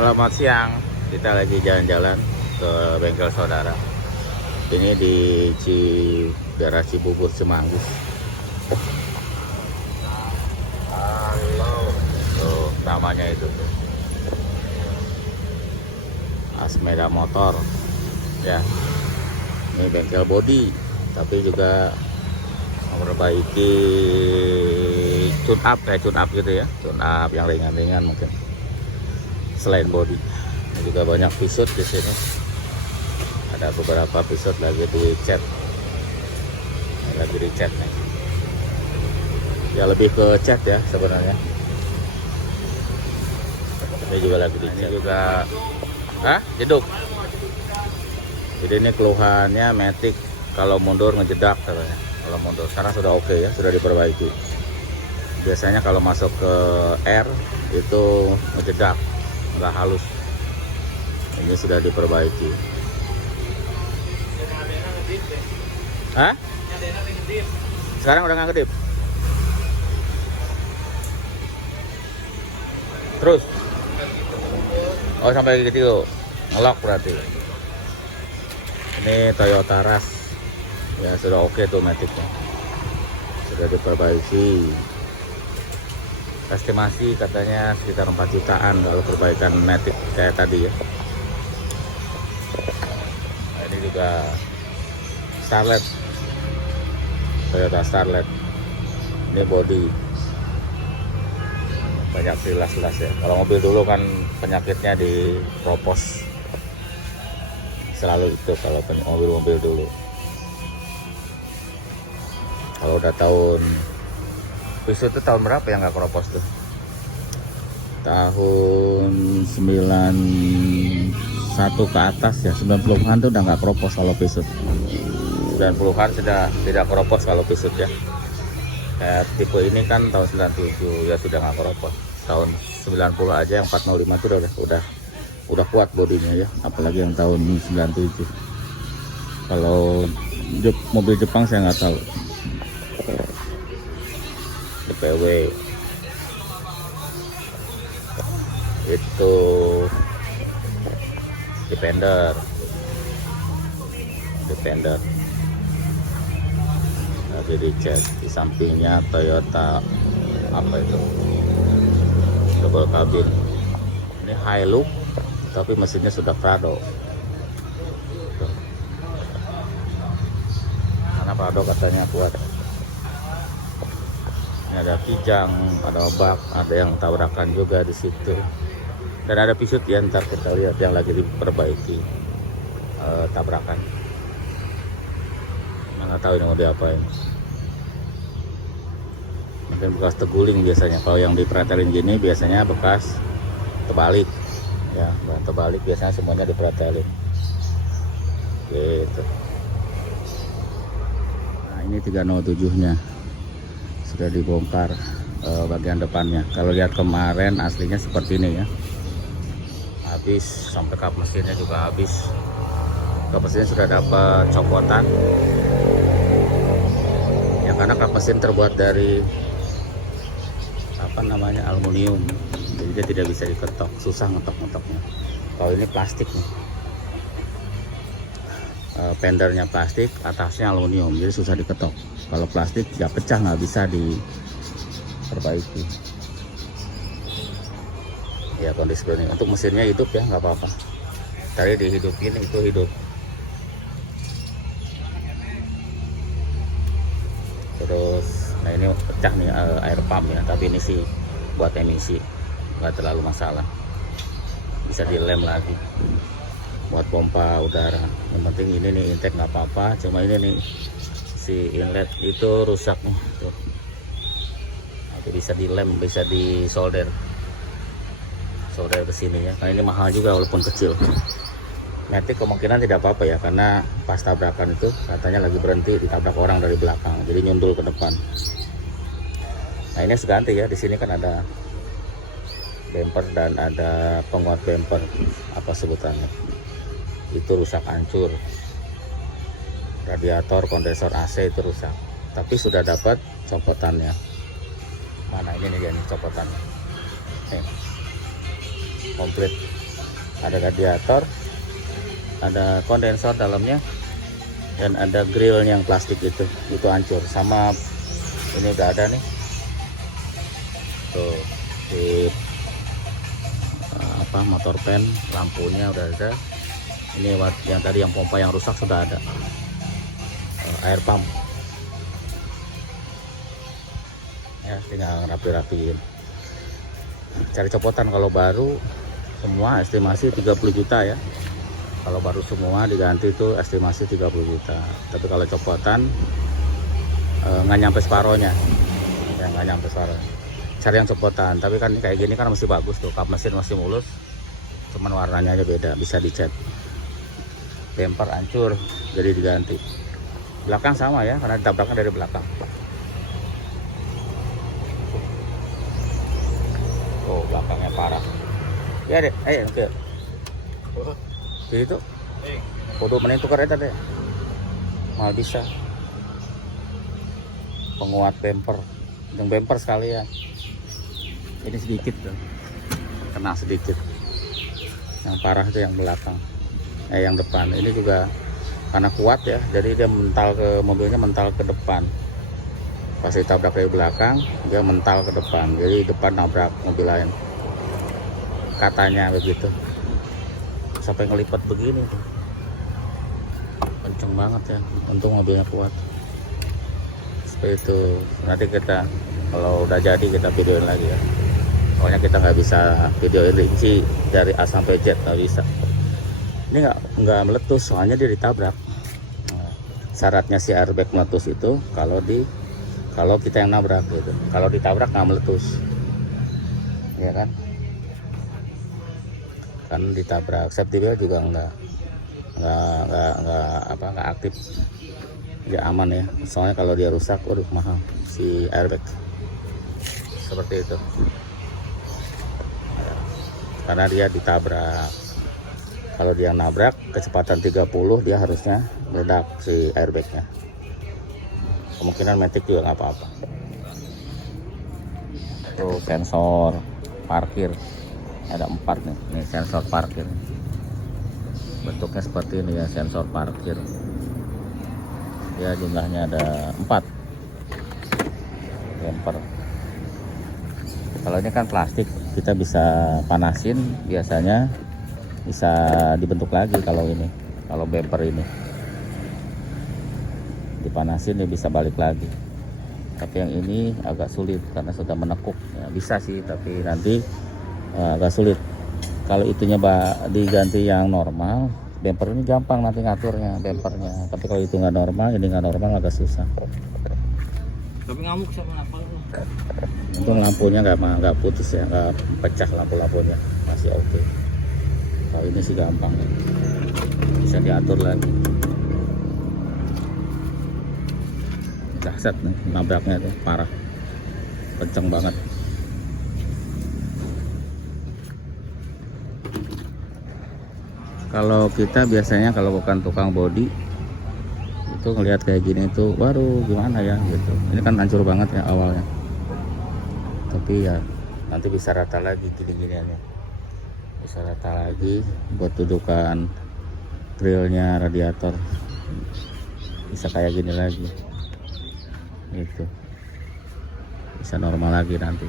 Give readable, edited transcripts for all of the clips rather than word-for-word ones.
Selamat siang, kita lagi jalan-jalan ke bengkel saudara. Ini di daerah Cibubur, Semanggi. Halo, tuh namanya itu tuh. Asmeda Motor, ya. Ini bengkel body, tapi juga memperbaiki tune up gitu ya, tune up yang ringan-ringan mungkin. Selain body, ini juga banyak pisut di sini. Ada beberapa pisut lagi dicat, nih. Ya lebih ke cat ya sebenarnya. Ini juga lagi dicat. Ini juga, jeduk. Jadi ini keluhannya Matic kalau mundur ngejedak katanya. Kalau mundur sekarang sudah oke ya, sudah diperbaiki. Biasanya kalau masuk ke R itu ngejedak, nggak halus. Ini sudah diperbaiki. Sekarang udah nggak kedip. Terus sampai gitu ngelok berarti. Ini Toyota Rush ya, sudah oke tuh Maticnya, sudah diperbaiki. Estimasi katanya sekitar 4 jutaan kalau perbaikan Matic kayak tadi ya. Nah, ini juga Starlet, Toyota Starlet. Ini body banyak silas-silas ya. Kalau mobil dulu kan penyakitnya di propos, selalu itu kalau mobil-mobil dulu. Kalau udah tahun pisut itu tahun berapa yang nggak keropos tuh? Tahun 91 ke atas ya, 90-an tuh udah nggak keropos kalau pisut. 90-an sudah tidak keropos kalau pisut ya. Kayak tipe ini kan tahun 97 ya sudah nggak keropos. Tahun 90 aja yang 405 itu udah kuat bodinya ya, apalagi yang tahun 97. Kalau mobil Jepang saya nggak tahu. DPW itu Defender lagi dicek. Di sampingnya Toyota apa itu, double cabin. Ini Hilux tapi mesinnya sudah Prado, karena Prado katanya kuat. Ini ada kijang, ada bak, ada yang tabrakan juga di situ. Dan ada pisut ya, ntar kita lihat yang lagi diperbaiki tabrakan. Nggak tahu ini mau diapain. Mungkin bekas teguling biasanya. Kalau yang dipretelin gini biasanya bekas terbalik. Ya, bahan terbalik biasanya semuanya dipretelin. Gitu. Nah, ini 307-nya. Sudah dibongkar bagian depannya. Kalau lihat kemarin aslinya seperti ini ya, habis, sampai kap mesinnya juga habis. Kap mesinnya sudah dapat copotan ya, karena kap mesin terbuat dari aluminium, jadi dia tidak bisa diketok, susah ngetok-ngetoknya. Kalau ini plastik nih, pendernya plastik, atasnya aluminium, jadi susah diketok. Kalau plastik ya pecah, nggak bisa diperbaiki. Ya kondisi ini untuk mesinnya hidup ya, nggak apa-apa. Tadi dihidupin, itu hidup. Terus nah ini pecah nih air pump ya, tapi ini sih buat emisi, nggak terlalu masalah, bisa dilem lagi buat pompa udara. Yang penting ini nih intake nggak apa-apa, cuma ini nih si inlet itu rusak nih tuh. Itu bisa dilem, bisa disolder ke sini ya. Karena ini mahal juga walaupun kecil. Matic kemungkinan tidak apa-apa ya, karena pas tabrakan itu katanya lagi berhenti ditabrak orang dari belakang, jadi nyundul ke depan. Nah ini harus ganti ya. Di sini kan ada bumper dan ada penguat bumper, apa sebutannya, itu rusak hancur. Radiator kondensor AC itu rusak, tapi sudah dapat copotannya. Mana ini nih copotannya nih, komplit ada radiator, ada kondensor dalamnya, dan ada grill yang plastik itu hancur. Sama ini udah ada nih tuh di motor pen, lampunya udah ada. Ini yang tadi yang pompa yang rusak sudah ada. Air pump ya, tinggal rapi-rapiin. Cari copotan kalau baru semua estimasi 30 juta ya. Kalau baru semua diganti itu estimasi 30 juta. Tapi kalau copotan nggak nyampe separohnya ya, nggak nyampe separohnya. Cari yang copotan, tapi kan kayak gini kan masih bagus tuh, kap mesin masih mulus, cuman warnanya aja beda, bisa dicat. Bumper hancur jadi diganti. Belakang sama ya, karena ditabraknya dari belakang. Oh, belakangnya parah ya deh. Oke itu foto menin tukar eta deh, mal bisa penguat bumper, yang bumper sekalian. Ini sedikit tuh, kena sedikit. Yang parah itu yang belakang, yang depan. Ini juga karena kuat ya, jadi dia mental ke mobilnya, mental ke depan. Pas ditabrak dari belakang, dia mental ke depan, jadi depan nabrak mobil lain. Katanya begitu. Sampai ngelipat begini tuh, kenceng banget ya. Untung mobilnya kuat. Seperti itu. Nanti kita kalau udah jadi kita videoin lagi ya. Soalnya kita nggak bisa videoin rinci dari A sampai Z, nggak bisa. Ini nggak meletus, soalnya dia ditabrak. Nah, syaratnya si airbag meletus itu kalau kita yang nabrak gitu. Kalau ditabrak nggak meletus, ya kan? Kan ditabrak. Safety belt juga nggak aktif, dia aman ya. Soalnya kalau dia rusak, waduh mahal si airbag. Seperti itu. Karena dia ditabrak. Kalau dia nabrak kecepatan 30, dia harusnya meledak si airbagnya. Kemungkinan matic juga nggak apa-apa. Tuh sensor parkir ada 4 nih. Ini sensor parkir. Bentuknya seperti ini ya, sensor parkir. Ya jumlahnya ada 4 bumper. Kalau ini kan plastik, kita bisa panasin, biasanya bisa dibentuk lagi. Kalau ini, kalau bumper ini dipanasin dia bisa balik lagi. Tapi yang ini agak sulit karena sudah menekuk ya, bisa sih tapi nanti agak sulit. Kalau itunya diganti yang normal, bumper ini gampang nanti ngaturnya bumpernya. Tapi kalau itu nggak normal, ini nggak normal, agak susah. Tapi ngamuk sama apa? Untung lampunya nggak putus ya, nggak pecah lampunya, masih oke. Kalau ini sih gampang, bisa diatur lagi. Dahsyat nih, nabraknya tuh parah, kenceng banget. Kalau kita biasanya kalau bukan tukang body itu ngelihat kayak gini tuh, waduh gimana ya gitu. Ini kan hancur banget ya awalnya. Tapi ya nanti bisa rata lagi gini-giniannya, bisa rata lagi buat dudukan grillnya, radiator bisa kayak gini lagi gitu, bisa normal lagi nanti.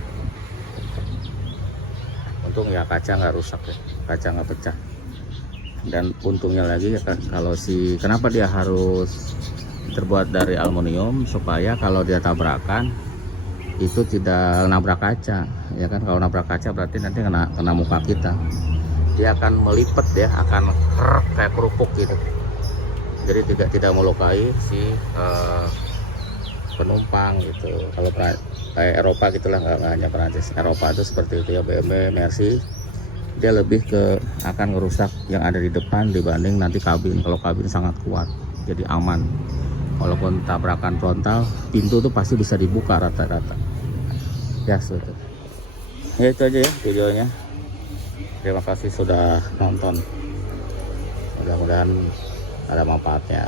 Untung ya kaca nggak rusak ya, kaca nggak pecah. Dan untungnya lagi ya kan, kalau kenapa dia harus terbuat dari aluminium, supaya kalau dia tabrakan itu tidak nabrak kaca ya kan. Kalau nabrak kaca berarti nanti kena muka kita, dia akan melipet ya, akan kayak kerupuk gitu. Jadi tidak melukai si penumpang gitu. Kalau kayak Eropa gitulah, nggak hanya Perancis, Eropa itu seperti itu ya. BMW, Mercy, dia lebih ke akan ngerusak yang ada di depan dibanding nanti kabin. Kalau kabin sangat kuat, jadi aman. Walaupun tabrakan frontal, pintu tuh pasti bisa dibuka rata-rata. Ya sudah. Ya itu aja ya videonya. Terima kasih sudah nonton. Mudah-mudahan ada manfaatnya.